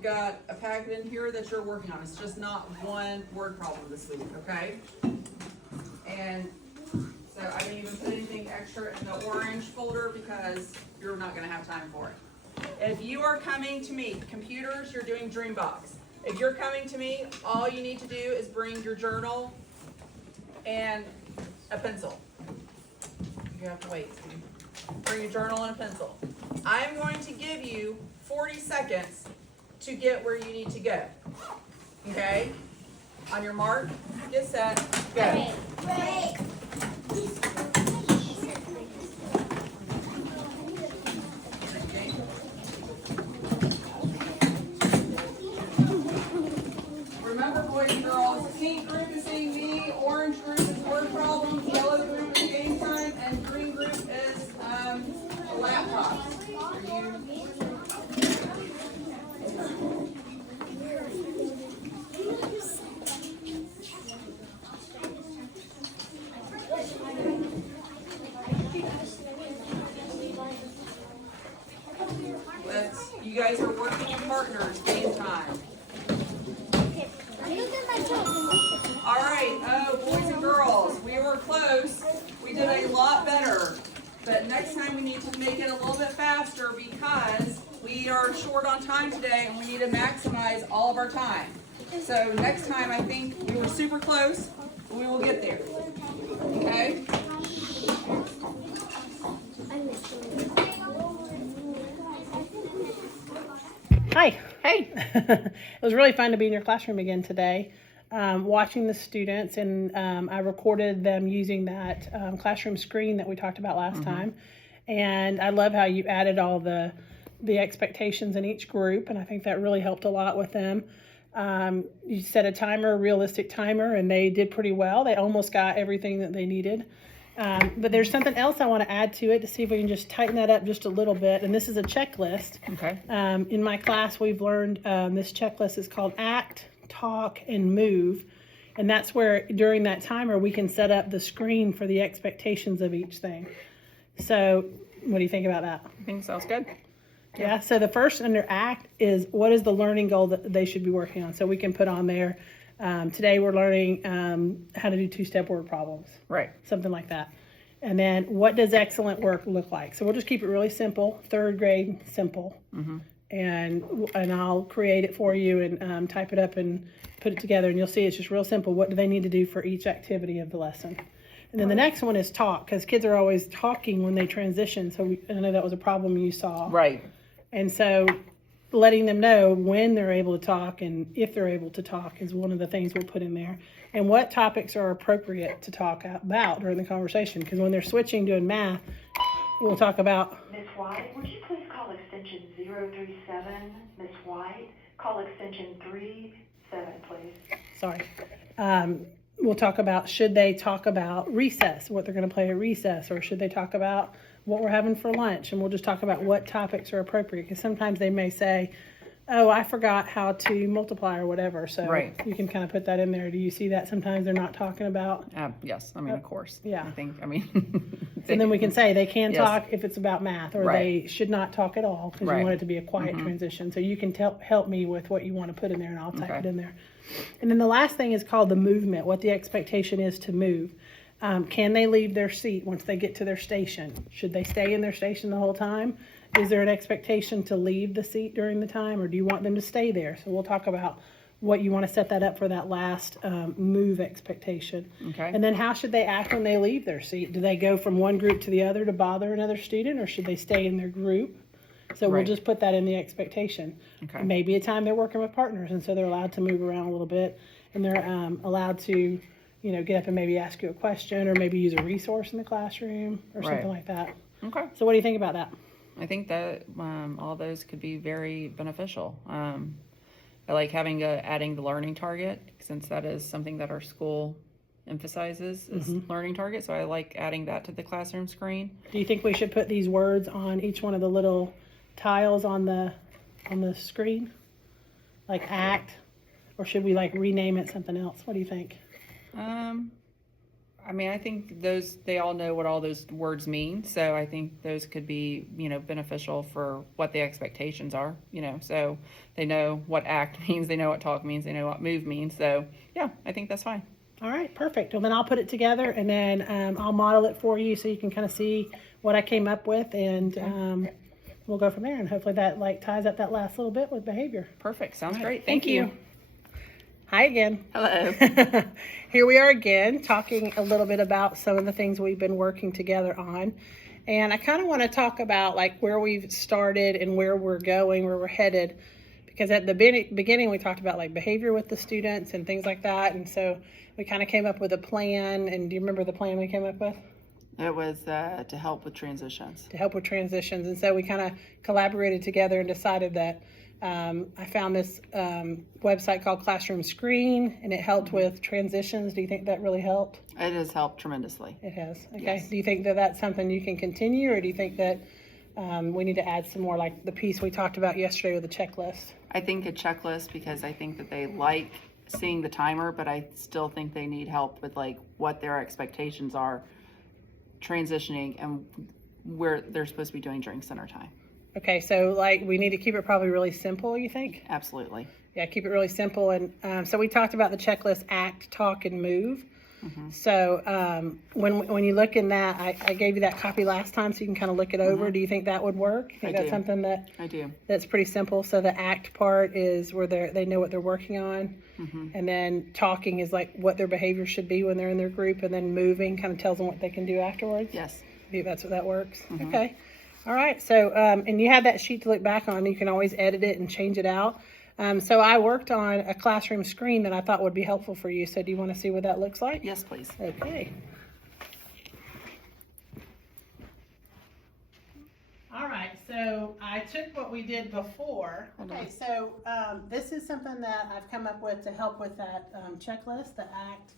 you've got a packet in here that you're working on. It's just not one word problem this week, okay? And so I didn't even put anything extra in the orange folder because you're not gonna have time for it. If you are coming to me, computers, you're doing Dreambox. If you're coming to me, all you need to do is bring your journal and a pencil. You have to wait, Steve. Bring your journal and a pencil. I am going to give you 40 seconds to get where you need to go. Okay? On your mark, get set, go. Break. Remember, boys and girls, pink group is seeing me, orange group is word problems, yellow group is game time, and green group is laptops. Are you? You guys are working in partners, game time. All right, boys and girls, we were close. We did a lot better. But next time we need to make it a little bit faster because we are short on time today and we need to maximize all of our time. So next time I think we were super close, but we will get there. Okay? Hi. Hey. It was really fun to be in your classroom again today, watching the students, and I recorded them using that classroom screen that we talked about last time. And I love how you added all the expectations in each group, and I think that really helped a lot with them. You set a timer, a realistic timer, and they did pretty well. They almost got everything that they needed. But there's something else I want to add to it to see if we can just tighten that up just a little bit. And this is a checklist. Okay. In my class, we've learned this checklist is called act, talk, and move. And that's where during that timer, we can set up the screen for the expectations of each thing. So what do you think about that? I think sounds good. Yeah, so the first under act is what is the learning goal that they should be working on? So we can put on there, today we're learning how to do two-step word problems. Right. Something like that. And then what does excellent work look like? So we'll just keep it really simple, 3rd grade simple. And I'll create it for you and type it up and put it together, and you'll see it's just real simple. What do they need to do for each activity of the lesson? And then the next one is talk, because kids are always talking when they transition. So I know that was a problem you saw. Right. And so letting them know when they're able to talk and if they're able to talk is one of the things we'll put in there. And what topics are appropriate to talk about during the conversation. Because when they're switching doing math, we'll talk about... Ms. White, would you please call extension 037? Ms. White, call extension 37, please. Sorry. We'll talk about, should they talk about recess, what they're going to play at recess, or should they talk about what we're having for lunch? And we'll just talk about what topics are appropriate, because sometimes they may say, oh, I forgot how to multiply or whatever. So Right. You can kind of put that in there. Do you see that sometimes they're not talking about? Yes, I mean, of course. Yeah. I mean. And then we can say they can Yes. talk if it's about math, or Right. they should not talk at all because Right. you want it to be a quiet transition. So you can help me with what you want to put in there, and I'll type Okay. it in there. And then the last thing is called the movement, what the expectation is to move. Can they leave their seat once they get to their station? Should they stay in their station the whole time? Is there an expectation to leave the seat during the time, or do you want them to stay there? So we'll talk about what you want to set that up for that last move expectation. Okay. And then how should they act when they leave their seat? Do they go from one group to the other to bother another student, or should they stay in their group? So we'll Right. just put that in the expectation. Okay. Maybe a time they're working with partners, and so they're allowed to move around a little bit, and they're allowed to, get up and maybe ask you a question, or maybe use a resource in the classroom, or something Right. like that. Okay. So what do you think about that? I think that all those could be very beneficial. I like adding the learning target, since that is something that our school emphasizes is learning target. So I like adding that to the classroom screen. Do you think we should put these words on each one of the little tiles on the screen, like act, or should we rename it something else? What do you think? I mean, I think they all know what all those words mean. So I think those could be, beneficial for what the expectations are, so they know what act means, they know what talk means, they know what move means. So yeah, I think that's fine. All right, perfect. Well, then I'll put it together, and then I'll model it for you so you can kind of see what I came up with, and we'll go from there. And hopefully that ties up that last little bit with behavior. Perfect. Sounds All right, great. Thank you. Hi again. Hello. Here we are again, talking a little bit about some of the things we've been working together on. And I kind of want to talk about where we've started and where we're going, where we're headed. Because at the beginning we talked about behavior with the students and things like that. And so we kind of came up with a plan. And do you remember the plan we came up with? It was to help with transitions. To help with transitions. And so we kind of collaborated together and decided that I found this website called Classroom Screen, and it helped with transitions. Do you think that really helped? It has helped tremendously. It has. Okay. Yes. Do you think that that's something you can continue, or do you think that we need to add some more, like the piece we talked about yesterday with the checklist? I think a checklist, because I think that they like seeing the timer, but I still think they need help with what their expectations are transitioning and where they're supposed to be doing during center time. Okay, so we need to keep it probably really simple, you think? Absolutely. Yeah, keep it really simple. And so we talked about the checklist: act, talk, and move. Mm-hmm. So when you look in that, I gave you that copy last time so you can kind of look it over. Mm-hmm. Do you think that would work? You think that's something that I do. That's pretty simple. So the act part is where they know what they're working on. Mm-hmm. And then talking is what their behavior should be when they're in their group, and then moving kind of tells them what they can do afterwards. Yes. I think that's what that works. Mm-hmm. Okay. All right. So and you have that sheet to look back on. You can always edit it and change it out. So I worked on a classroom screen that I thought would be helpful for you. So do you want to see what that looks like? Yes, please. Okay. All right, so I took what we did before. Okay, so this is something that I've come up with to help with that checklist: the act,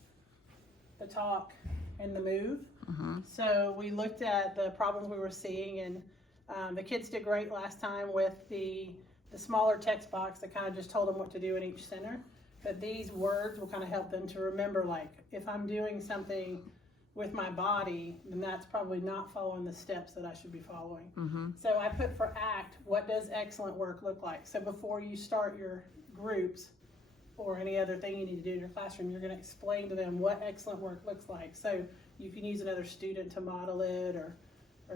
the talk, and the move. Mm-hmm. So we looked at the problems we were seeing, and the kids did great last time with the smaller text box that kind of just told them what to do in each center. But these words will kind of help them to remember, if I'm doing something with my body, then that's probably not following the steps that I should be following. Mm-hmm. So I put for act, what does excellent work look like? So before you start your groups or any other thing you need to do in your classroom, you're going to explain to them what excellent work looks like. So you can use another student to model it, or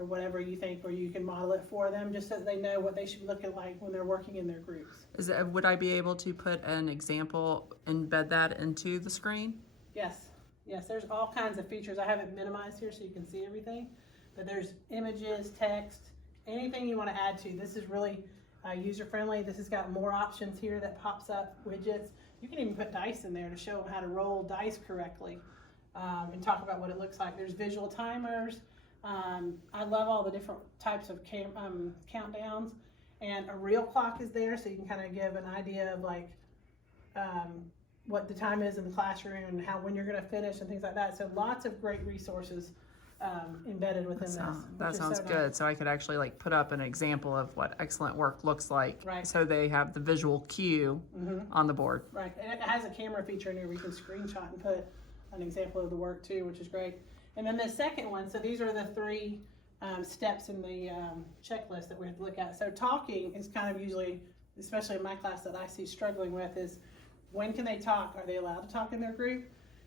whatever you think, or you can model it for them just so that they know what they should look at when they're working in their groups. Would I be able to put an example, embed that into the screen? Yes, there's all kinds of features. I have it minimized here so you can see everything, but there's images, text, anything you want to add to. This is really user-friendly. This has got more options here that pops up, widgets. You can even put dice in there to show them how to roll dice correctly and talk about what it looks like. There's visual timers. I love all the different types of countdowns, and a real clock is there so you can kind of give an idea of what the time is in the classroom and when you're going to finish and things like that. So lots of great resources embedded within this. That sounds good. Nice. So I could actually put up an example of what excellent work looks like. Right. So they have the visual cue on the board. Right. And it has a camera feature in here where you can screenshot and put an example of the work too, which is great. And then the second one, so these are the three steps in the checklist that we have to look at. So talking is kind of usually, especially in my class that I see struggling with, is when can they talk? Are they allowed to talk in their group?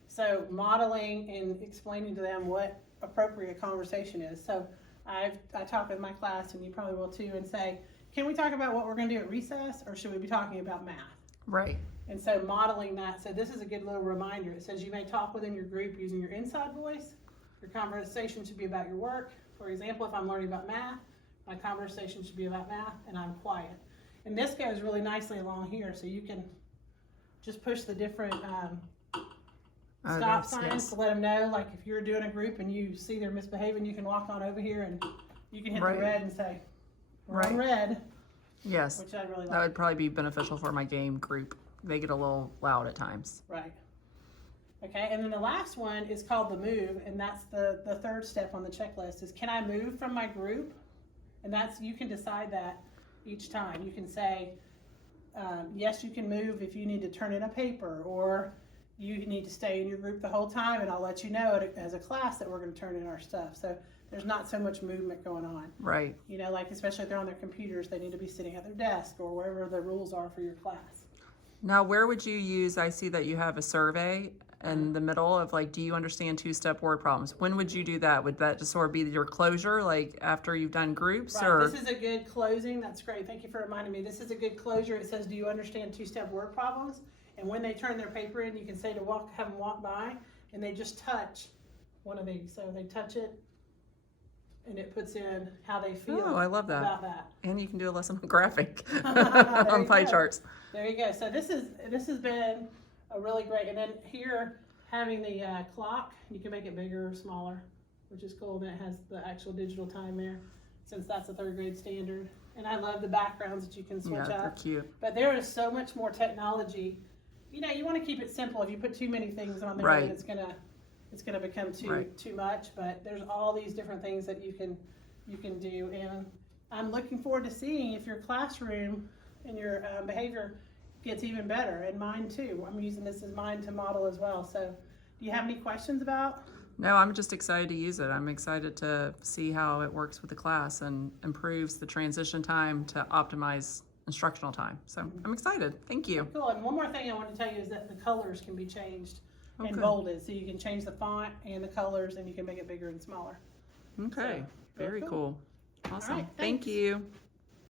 So modeling and explaining to them what appropriate conversation is. So I talk with my class, and you probably will too, and say, can we talk about what we're going to do at recess, or should we be talking about math? Right. And so modeling that. So this is a good little reminder. It says you may talk within your group using your inside voice. Your conversation should be about your work. For example, if I'm learning about math, my conversation should be about math, and I'm quiet. And this goes really nicely along here, so you can just push the different stop signs to let them know. If you're doing a group and you see they're misbehaving, you can walk on over here and you can hit the red and say, we're on red. Yes. Which I really like. That would probably be beneficial for my game group. They get a little loud at times. Right. Okay, and then the last one is called the move, and that's the third step on the checklist is, can I move from my group? And you can decide that each time. You can say, yes, you can move if you need to turn in a paper, or you need to stay in your group the whole time, and I'll let you know as a class that we're going to turn in our stuff. So there's not so much movement going on. Right. You know, like especially if they're on their computers, they need to be sitting at their desk or wherever the rules are for your class. Now, where would you use, I see that you have a survey in the middle of like, do you understand two-step word problems? When would you do that? Would that just sort of be your closure, like after you've done groups? Right, or this is a good closing. That's great. Thank you for reminding me. This is a good closure. It says, do you understand two-step word problems? And when they turn their paper in, you can say to have them walk by, and they just touch one of these. So they touch it, and it puts in how they feel Oh, I love that. about that. And you can do a lesson on graphic There on you pie go. charts. There you go. So this has been a really great, and then here having the clock, you can make it bigger or smaller, which is cool. And it has the actual digital time there, since that's a 3rd grade standard. And I love the backgrounds that you can switch Yeah, they're up. cute. But there is so much more technology. You know, you want to keep it simple. If you put too many things on there, Right. then it's gonna become too Right. much. But there's all these different things that you can do, and I'm looking forward to seeing if your classroom and your behavior gets even better. And mine too. I'm using this as mine to model as well. So, do you have any questions about? No, I'm just excited to use it. I'm excited to see how it works with the class and improves the transition time to optimize instructional time. So I'm excited. Thank you. Cool. And one more thing I want to tell you is that the colors can be changed and Okay. bolded. So you can change the font and the colors, and you can make it bigger and smaller. Okay. So, very Very cool. cool. Awesome. right, Thank thanks. you.